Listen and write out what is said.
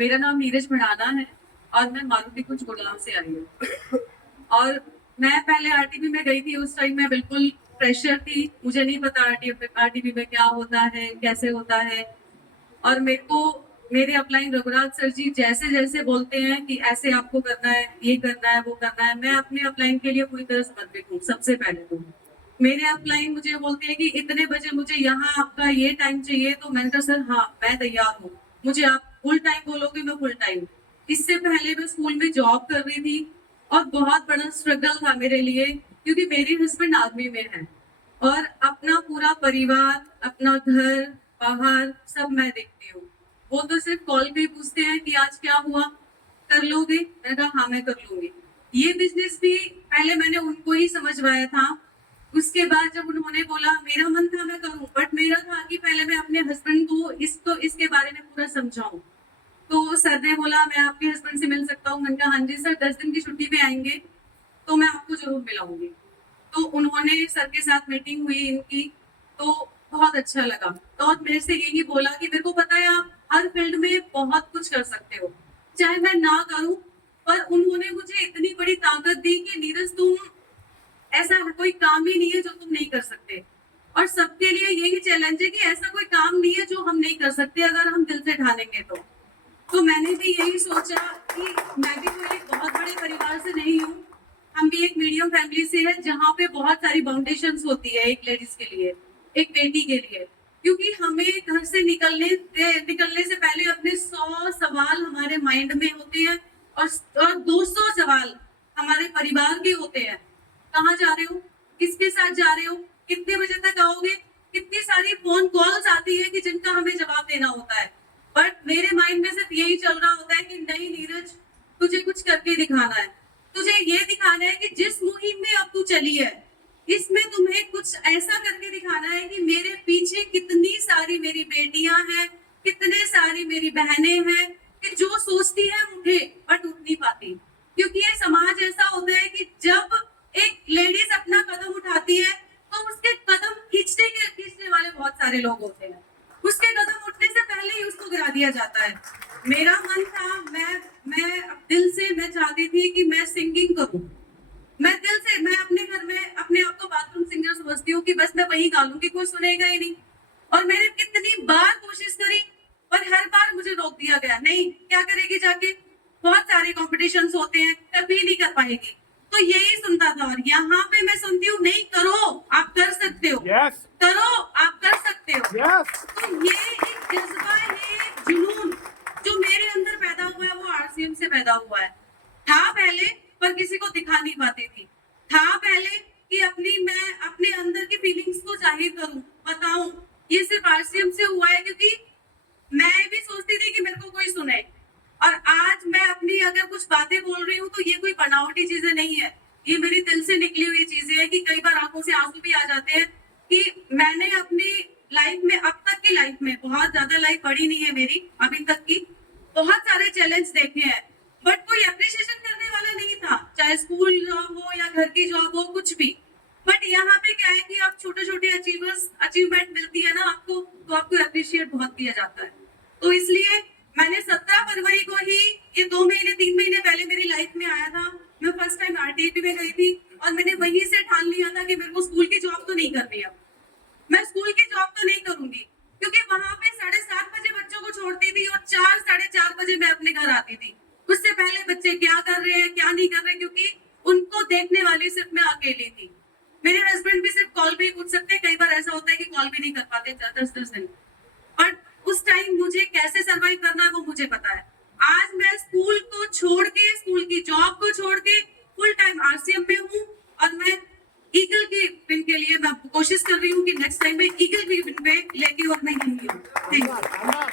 मेरा नाम नीरज भड़ाना है और मैं मारुति कुछ गुड़गांव से आई हूँ। और मैं पहले आरटीपी में गई थी, उस टाइम मैं बिल्कुल फ्रेशर थी, मुझे नहीं पता आरटीपी में क्या होता है, कैसे होता है। और मेरे को मेरे अपलाइन रघुराज सर जी जैसे जैसे बोलते हैं कि ऐसे आपको करना है, ये करना है, वो करना है, मैं अपने अपलाइन के लिए पूरी तरह समर्पित हूँ। सबसे पहले तो मेरे अपलाइन मुझे बोलते हैं कि इतने बजे मुझे यहाँ आपका ये टाइम चाहिए, तो मैंने कहा सर हाँ मैं तैयार हूँ, मुझे आप फुल टाइम बोलोगे मैं फुल टाइम। इससे पहले मैं स्कूल में जॉब कर रही थी और बहुत बड़ा स्ट्रगल था मेरे लिए, क्योंकि मेरे हस्बैंड आर्मी में है और अपना पूरा परिवार, अपना घर बाहर सब मैं देखती हूँ। वो तो सिर्फ कॉल पे पूछते हैं कि आज क्या हुआ, कर लोगे? मैंने कहा हाँ मैं कर लूंगी। ये बिजनेस भी पहले मैंने उनको ही समझवाया था। उसके बाद जब उन्होंने बोला, मेरा मन था मैं करूं, बट मेरा था कि पहले मैं अपने हस्बैंड को इसके बारे में पूरा समझाऊं। तो सर ने बोला मैं आपके हस्बैंड से मिल सकता हूँ? मैंने कहा हाँ जी सर, 10 दिन की छुट्टी पे आएंगे तो मैं आपको जरूर मिलाऊंगी। तो उन्होंने सर के साथ मीटिंग हुई इनकी, तो बहुत अच्छा लगा। तो और मेरे से यही बोला कि मेरे को पता है आप हर फील्ड में बहुत कुछ कर सकते हो, चाहे मैं ना करूं, पर उन्होंने मुझे इतनी बड़ी ताकत दी कि नीरज तुम, ऐसा कोई काम ही नहीं है जो तुम नहीं कर सकते। और सबके लिए यही चैलेंज है कि ऐसा कोई काम नहीं है जो हम नहीं कर सकते अगर हम दिल से ठानेंगे तो मैंने भी यही सोचा कि मैं भी कोई एक बहुत बड़े परिवार से नहीं हूँ, हम भी एक मीडियम फैमिली से है जहाँ पे बहुत सारी बाउंडेशंस होती है एक लेडीज के लिए, एक बेटी के लिए। क्योंकि हमें घर से निकलने से पहले अपने 100 सवाल हमारे माइंड में होते हैं और 200 सवाल हमारे परिवार के होते हैं। कहाँ जा रहे हो, किसके साथ जा रहे हो, कितने बजे तक आओगे, कितनी सारी फोन कॉल्स आती है कि जिनका हमें जवाब देना होता है। बट मेरे माइंड में सिर्फ यही चल रहा होता है कि नहीं नीरज, तुझे कुछ करके दिखाना है, तुझे ये दिखाना है कि जिस मुहिम में अब तू चली है इसमें तुम्हें कुछ ऐसा करके दिखाना है कि मेरे पीछे कितनी सारी मेरी बेटियां हैं, कितने सारी मेरी बहनें हैं कि जो सोचती है उठे बट उठ नहीं पाती। क्योंकि ये समाज ऐसा होता है कि जब एक लेडीज अपना कदम उठाती है तो उसके कदम खींचने वाले बहुत सारे लोग होते हैं, उसके कदम उठने से पहले ही उसको गिरा दिया जाता है। मेरा मन था, मैं दिल से मैं चाहती थी कि मैं सिंगिंग करूं। मैं दिल से, मैं अपने घर में अपने आप को बाथरूम सिंगर समझती हूँ कि बस मैं वही गा लूंगी, कोई सुनेगा ही नहीं। और मैंने कितनी बार कोशिश करी पर हर बार मुझे रोक दिया गया, नहीं क्या करेगी जाके, बहुत सारे कॉम्पिटिशन्स होते हैं, कभी नहीं कर पाएगी। तो यही सुनता था और यहाँ पे मैं सुनती हूँ नहीं करो, आप कर सकते हो, करो आप कर सकते हो। तो ये एक जज्बा है, जुनून जो मेरे अंदर पैदा हुआ है, वो आरसीएम से पैदा हुआ है। था पहले पर किसी को दिखा नहीं पाती थी, था पहले कि मैं अपने अंदर की फीलिंग्स को जाहिर करूं, बताऊं। ये सिर्फ आरसीएम से हुआ है क्योंकि मैं भी सोचती थी कि मेरे को कोई सुने। और आज मैं अपनी अगर कुछ बातें बोल रही हूँ तो ये कोई बनावटी चीजें नहीं है, ये मेरी दिल से निकली हुई चीजें हैं कि कई बार आंखों से आंसू भी आ जाते हैं कि मैंने अपनी लाइफ में, अब तक की लाइफ में, बहुत ज्यादा लाइफ बड़ी नहीं है मेरी अभी तक की, बहुत सारे चैलेंज देखे हैं बट कोई अप्रिशिएशन करने वाला नहीं था, चाहे स्कूल जॉब हो या घर की जॉब हो, कुछ भी। बट यहाँ पे क्या है कि आप छोटे छोटे अचीवमेंट मिलती है ना आपको, तो आपको अप्रिशिएट बहुत किया जाता है। तो इसलिए मैंने 17 फरवरी को ही, ये 3 महीने पहले मेरी लाइफ में आया था, मैं फर्स्ट टाइम आरटीपी में गई थी और मैंने वहीं से ठान लिया था कि मेरे को स्कूल की जॉब तो नहीं करनी है, मैं स्कूल की जॉब तो नहीं करूंगी। क्योंकि वहां पे 7:30 बजे बच्चों को छोड़ती थी और 4-4:30 बजे मैं अपने घर आती थी। उससे पहले बच्चे क्या कर रहे हैं क्या नहीं कर रहे, क्योंकि उनको देखने वाली सिर्फ मैं अकेली थी। मेरे हस्बैंड भी सिर्फ कॉल पे ही पूछ सकते, कई बार ऐसा होता है कि कॉल भी नहीं कर पाते 10-10 दिन। बट उस टाइम मुझे कैसे सर्वाइव करना है वो मुझे पता है। आज मैं स्कूल को छोड़ के, स्कूल की जॉब को छोड़ के फुल टाइम आरसीएम में हूँ और मैं ईगल के विन के लिए मैं कोशिश कर रही हूँ कि नेक्स्ट टाइम मैं ईगल की विन पे लेके और मैं यही हूँ। Thank you.